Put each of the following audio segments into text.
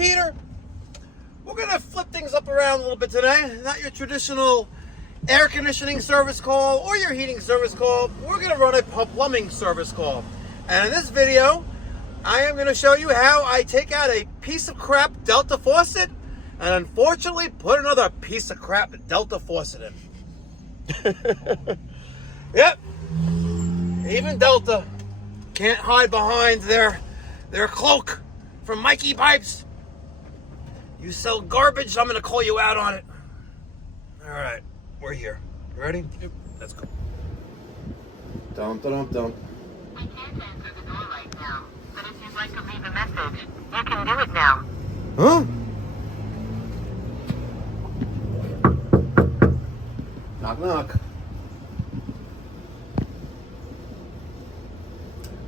Peter. We're going to flip things up around a little bit today. Not your traditional air conditioning service call or your heating service call. We're going to run a plumbing service call. And in this video, I am going to show you how I take out a piece of crap Delta faucet and unfortunately put another piece of crap Delta faucet in. Yep. Even Delta can't hide behind their cloak from Mikey Pipes. You sell garbage, I'm gonna call you out on it. All right, we're here. You ready? Yep. Let's go. Don't. I can't answer the door right now, but if you'd like to leave a message, you can do it now. Huh? Knock, knock.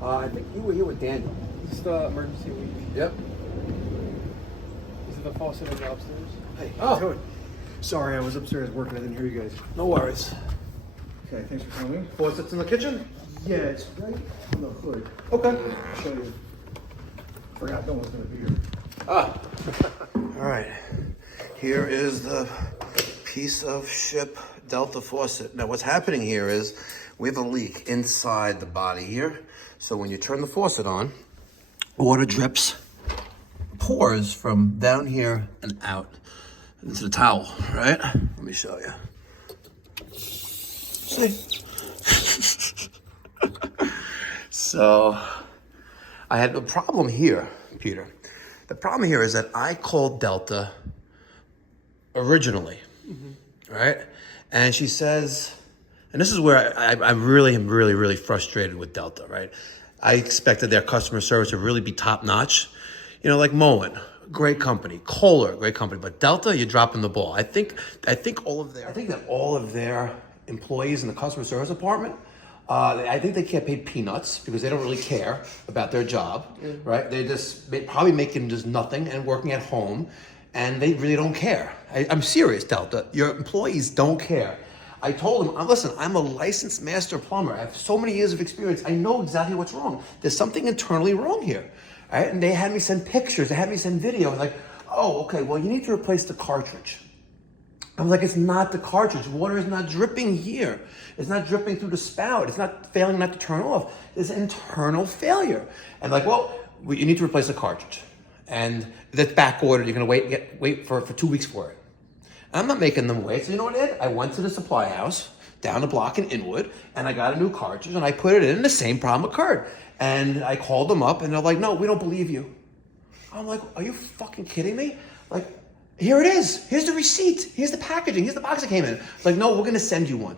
I think you were here with Daniel. This is the emergency week. Yep. Is it the faucet in the upstairs? Hey, Oh. how's it going? Sorry, I was upstairs working. I didn't hear you guys. No worries. Okay, thanks for coming. Faucet's in the kitchen? Yeah, it's right on the hood. Okay. I'll show you. Forgot no one's gonna be here. Ah. All right. Here is the piece of shit Delta faucet. Now what's happening here is we have a leak inside the body here. So when you turn the faucet on, water drips, pours from down here and out into the towel, right? Let me show you. See? So I had a problem here, Peter. The problem here is that I called Delta originally, right? And she says, and this is where I really am really frustrated with Delta, right? I expected their customer service to really be top notch. You know, like Moen, great company. Kohler, great company. But Delta, you're dropping the ball. I think that all of their employees in the customer service department, I think they get paid peanuts because they don't really care about their job, right? They just probably making just nothing and working at home, and they really don't care. I'm serious, Delta. Your employees don't care. I told them, listen, I'm a licensed master plumber. I have so many years of experience. I know exactly what's wrong. There's something internally wrong here, right? And they had me send pictures. They had me send videos. Like, oh, okay, well, you need to replace the cartridge. I'm like, it's not the cartridge. Water is not dripping here. It's not dripping through the spout. It's not failing not to turn off. There's an internal failure. And like, well, you need to replace the cartridge. And that's back ordered. You're going to wait for 2 weeks for it. I'm not making them wait. So you know what I did? I went to the supply house down the block in Inwood, and I got a new cartridge, and I put it in, and the same problem occurred. And I called them up, and they're like, no, we don't believe you. I'm like, are you fucking kidding me? Like, here it is. Here's the receipt. Here's the packaging. Here's the box it came in. It's like, no, we're going to send you one.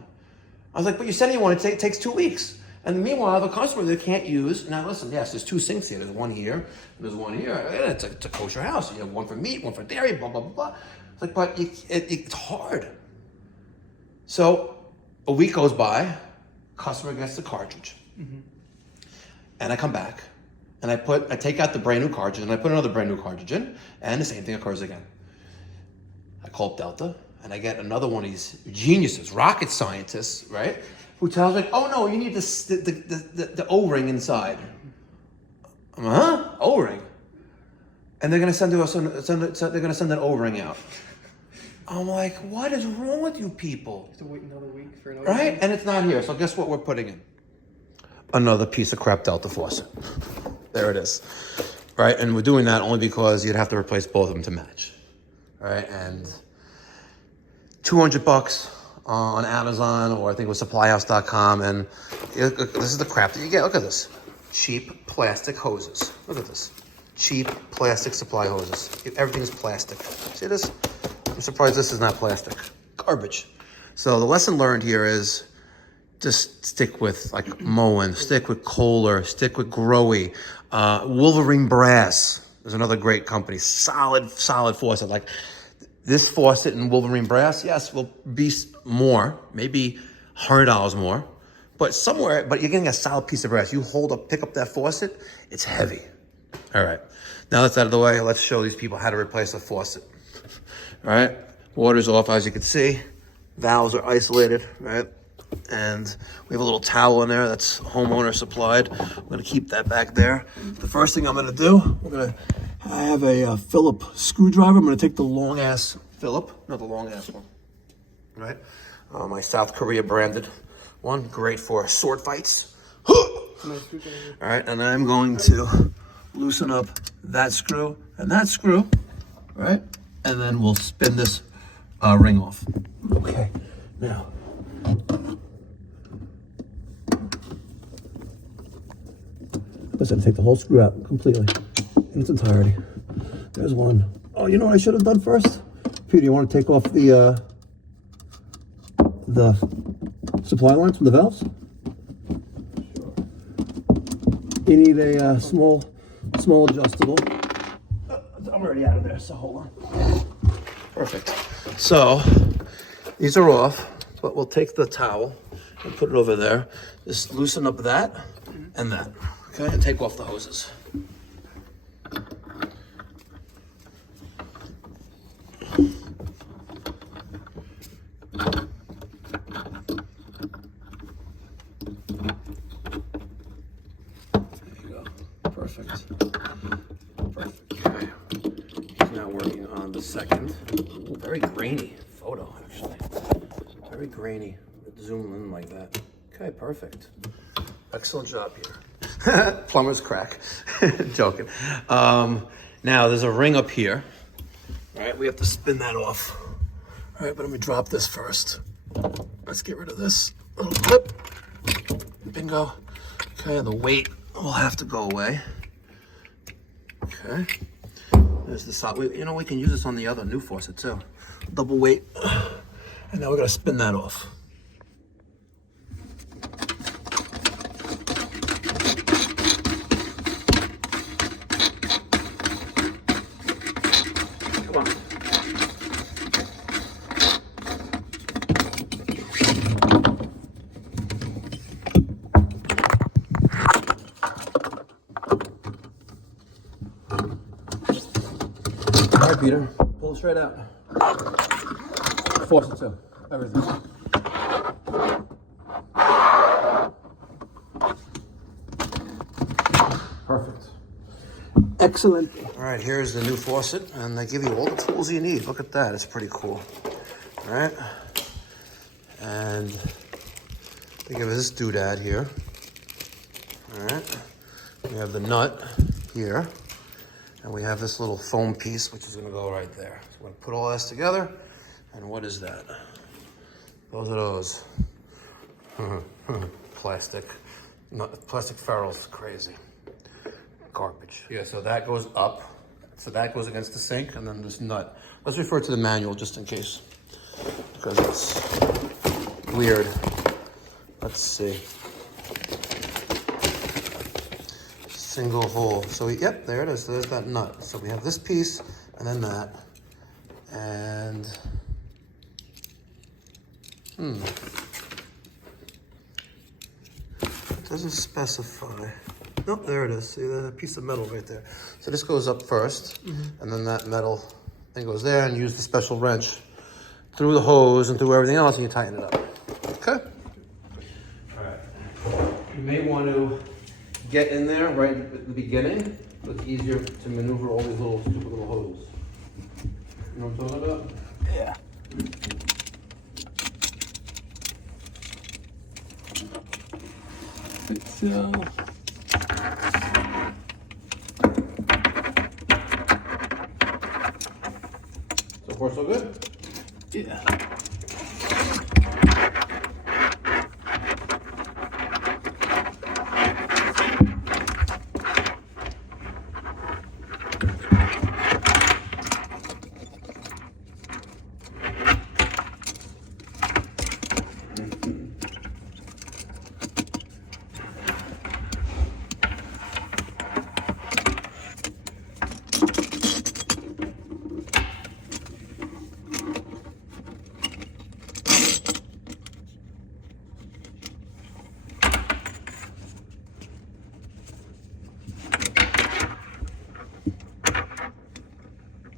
I was like, but you're sending one. It takes 2 weeks. And meanwhile, I have a customer that can't use. Now, listen, yes, there's 2 sinks here. There's one here, and there's one here. It's a kosher house. You have one for meat, one for dairy, blah, blah, blah, blah. It's like, but it's hard. So a week goes by, customer gets the cartridge. And I come back, and I take out the brand new cartridge, and I put another brand new cartridge in, and the same thing occurs again. I call Delta, and I get another one of these geniuses, rocket scientists, right? Who tells me, oh no, you need the O-ring inside. I'm like, huh? O-ring? And they're gonna send an O-ring out. I'm like, what is wrong with you people? You have to wait another week for another Right? And it's not here, so guess what we're putting in? Another piece of crap Delta faucet. There it is. Right? And we're doing that only because you'd have to replace both of them to match. Right? And $200 on Amazon, or I think it was supplyhouse.com, and this is the crap that you get. Look at this. Cheap plastic hoses. Look at this. Cheap plastic supply hoses. Everything's plastic. See this? I'm surprised this is not plastic. Garbage. So the lesson learned here is just stick with like Moen, stick with Kohler, stick with Grohe, Wolverine Brass. There's another great company. Solid faucet. Like this faucet and Wolverine Brass, yes, will be more, maybe $100 more, but you're getting a solid piece of brass. You pick up that faucet, it's heavy. All right, now that's out of the way, let's show these people how to replace a faucet. All right, water's off, as you can see. Valves are isolated, right? And we have a little towel in there that's homeowner supplied. I'm gonna keep that back there. The first thing I'm gonna do, we're gonna I have a Phillips screwdriver. I'm going to take the long ass Phillips, not the long ass one, right? My South Korea branded one, great for sword fights. All right, and I'm going to loosen up that screw and that screw, right? And then we'll spin this ring off. Okay, now. Listen, take the whole screw out completely in its entirety. There's one. Oh, you know what I should have done first? Peter, you want to take off the supply lines from the valves? You need a small adjustable. I'm already out of there, so hold on. Perfect. So these are off, but we'll take the towel and put it over there. Just loosen up that and that. Okay, and take off the hoses. Perfect. Okay. He's now working on the second. Ooh, very grainy photo, actually. Very grainy. Zoom in like that. Okay, perfect. Excellent job, Peter. Plumber's crack. Joking. Now there's a ring up here. All right, we have to spin that off. All right, but let me drop this first. Let's get rid of this little clip. Bingo. Okay, the weight will have to go away. Okay. There's the side. You know, we can use this on the other new faucet too. Double weight. And now we're gonna spin that off. Come on. All right, Peter, pull it straight out. Faucet too, everything. Perfect. Excellent. All right, here's the new faucet, and they give you all the tools you need. Look at that, it's pretty cool. All right, and they give us this doodad here. All right, we have the nut here. And we have this little foam piece, which is gonna go right there. So we're gonna put all this together. And what is that? Those are those. Plastic. Plastic ferrules, crazy. Garbage. Yeah, so that goes up. So that goes against the sink, and then this nut. Let's refer to the manual just in case, because it's weird. Let's see. Single hole. So yep, there it is. There's that nut. So we have this piece and then that. And it doesn't specify. Nope, there it is. See that piece of metal right there. So this goes up first, and then that metal thing goes there, and use the special wrench through the hose and through everything else, and you tighten it up. Okay. All right. You may want to get in there right at the beginning, so it's easier to maneuver all these little stupid little hoses. You know what I'm talking about? Yeah. So far, so good? Yeah.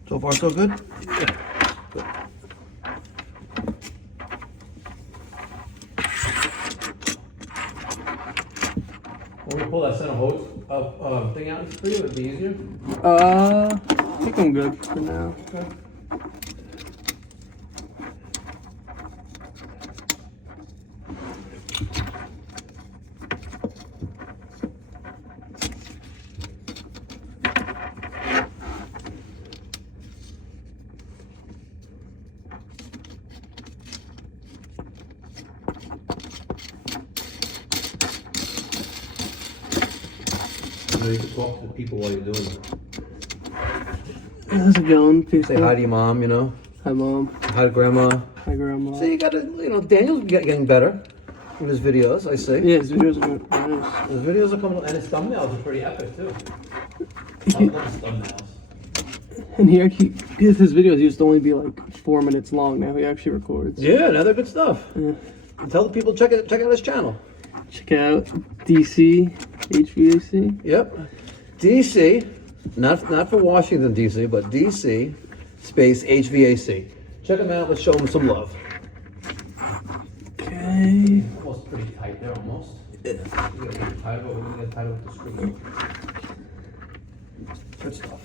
So far, so good? Yeah. Good. When we pull that center hose thing out for you? It'd be easier. I think I'm good for now. Okay. You can talk to people while you're doing it. How's it going, people? Say hi to your mom, you know. Hi, Mom. Hi to grandma. Hi, Grandma. So you gotta, you know, Daniel's getting better with his videos, I see. Yeah, his videos are nice. His videos are coming, and his thumbnails are pretty epic too. I love his thumbnails. And his videos used to only be like 4 minutes long. Now he actually records. Yeah, now they're good stuff. Yeah. Tell the people check out his channel. Check out DC HVAC. Yep. DC, not for Washington DC, but DC space HVAC. Check him out. Let's show him some love. Okay. Almost pretty tight there, almost. Yeah. You gotta get tighter, but we're gonna get tighter with the screw. Good stuff.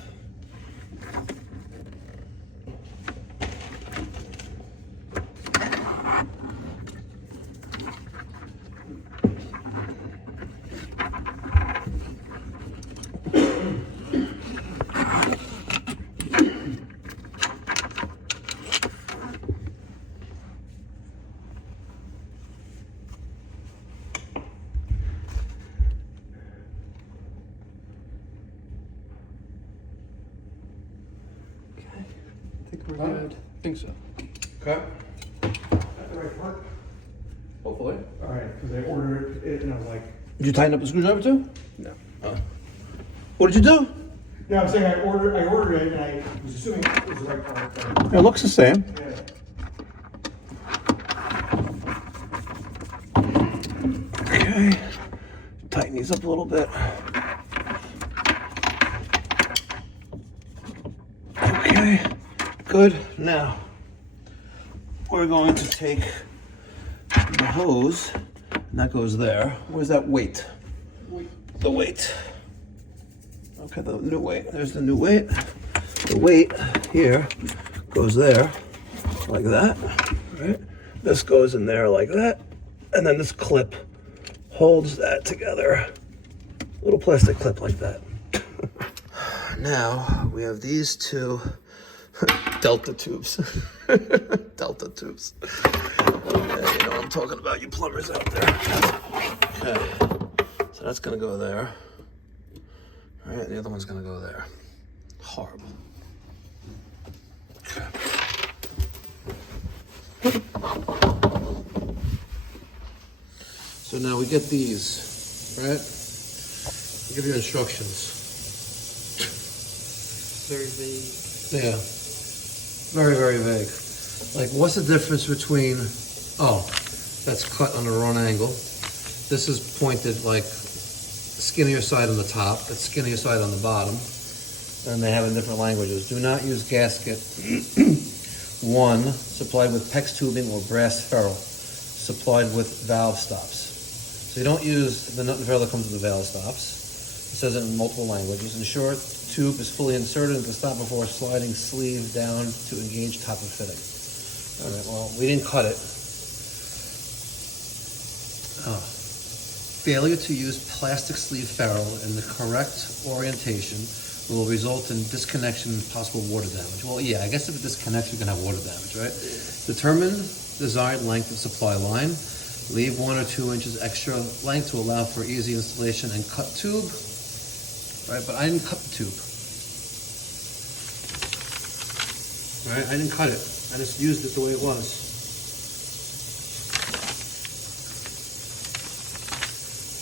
I think we're good. I think so. Okay. At the right part? Hopefully. All right, because I ordered it and I was like, Did you tighten up the screwdriver too? No. What did you do? no, I'm saying I ordered it and I was assuming it was the right part. But, It looks the same. yeah. Okay. Tighten these up a little bit. Okay. Good. Now, we're going to take the hose, and that goes there. Where's that weight? The weight. Okay, the new weight. There's the new weight. The weight here goes there, like that, right? This goes in there like that, and then this clip holds that together. Little plastic clip like that. Now, we have these two Delta tubes. Delta tubes. Yeah, you know what I'm talking about, you plumbers out there. Okay, so that's gonna go there. All right, the other one's gonna go there. Horrible. Okay. So now we get these, right? I'll give you instructions. Very vague. Yeah. Very, very vague. Like, what's the difference between, oh, that's cut on the wrong angle. This is pointed like skinnier side on the top, that's skinnier side on the bottom. And they have in different languages. Do not use gasket 1, supplied with PEX tubing or brass ferrule, supplied with valve stops. So you don't use the nut and ferrule that comes with the valve stops. It says it in multiple languages. Ensure tube is fully inserted into the stop before sliding sleeve down to engage top of fitting. All right, well, we didn't cut it. Oh. Failure to use plastic sleeve ferrule in the correct orientation will result in disconnection and possible water damage. Well, yeah, I guess if it disconnects, you can have water damage, right? Determine desired length of supply line. Leave 1 or 2 inches extra length to allow for easy installation and cut tube. Right, but I didn't cut the tube. Right, I didn't cut it. I just used it the way it was.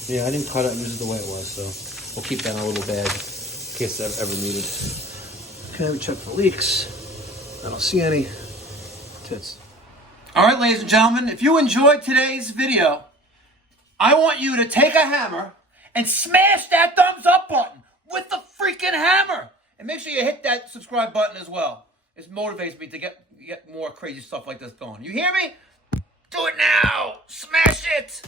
Yeah, I didn't cut it. I used it the way it was. So we'll keep that in a little bag in case that's ever needed. Okay, we check for leaks. I don't see any. Tits. All right, ladies and gentlemen, if you enjoyed today's video, I want you to take a hammer and smash that thumbs up button with the freaking hammer. And make sure you hit that subscribe button as well. It motivates me to get more crazy stuff like this going. You hear me? Do it now. Smash it.